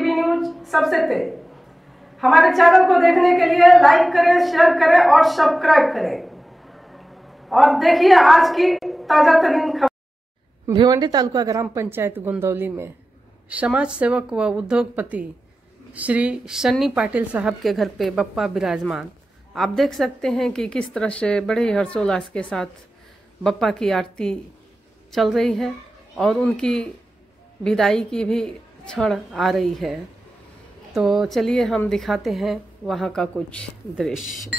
TV news सबसे तेज। हमारे channel को देखने के लिए लाइक करें, शेयर करें और सब्सक्राइब करें और देखिए आज की ताजा तरीन खबर। भिवंडी तालुका ग्राम पंचायत गुंदौली में समाज सेवक व उद्योगपति श्री सन्नी पाटिल साहब के घर पे बप्पा विराजमान। आप देख सकते हैं कि किस तरह से बड़े ही हर्षोल्लास के साथ बप्पा की आरती चल रही है और उनकी विदाई की भी क्षण आ रही है। तो चलिए हम दिखाते हैं वहाँ का कुछ दृश्य।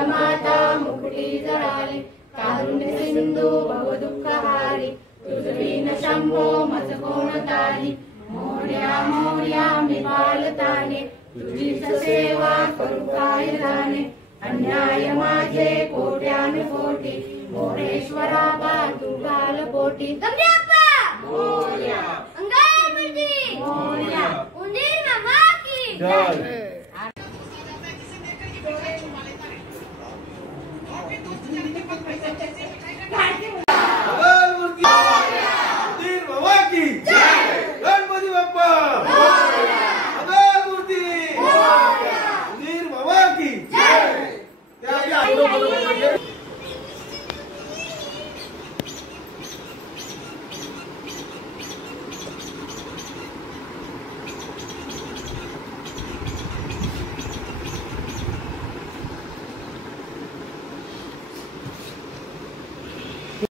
माता मुकुटी जळाली कारुण्य सिंधू भव दुःखहारी तुझवीन शंभो मज कोण तारी मोर्या मोर्या मी बालताने तुझीच सेवा करू काय जाणे अन्याय माझे कोट्यान कोटी मोरेश्वरा बा तू गाल पोटी मोर्या अंगाई मोर्या उंदीर मामा की जय।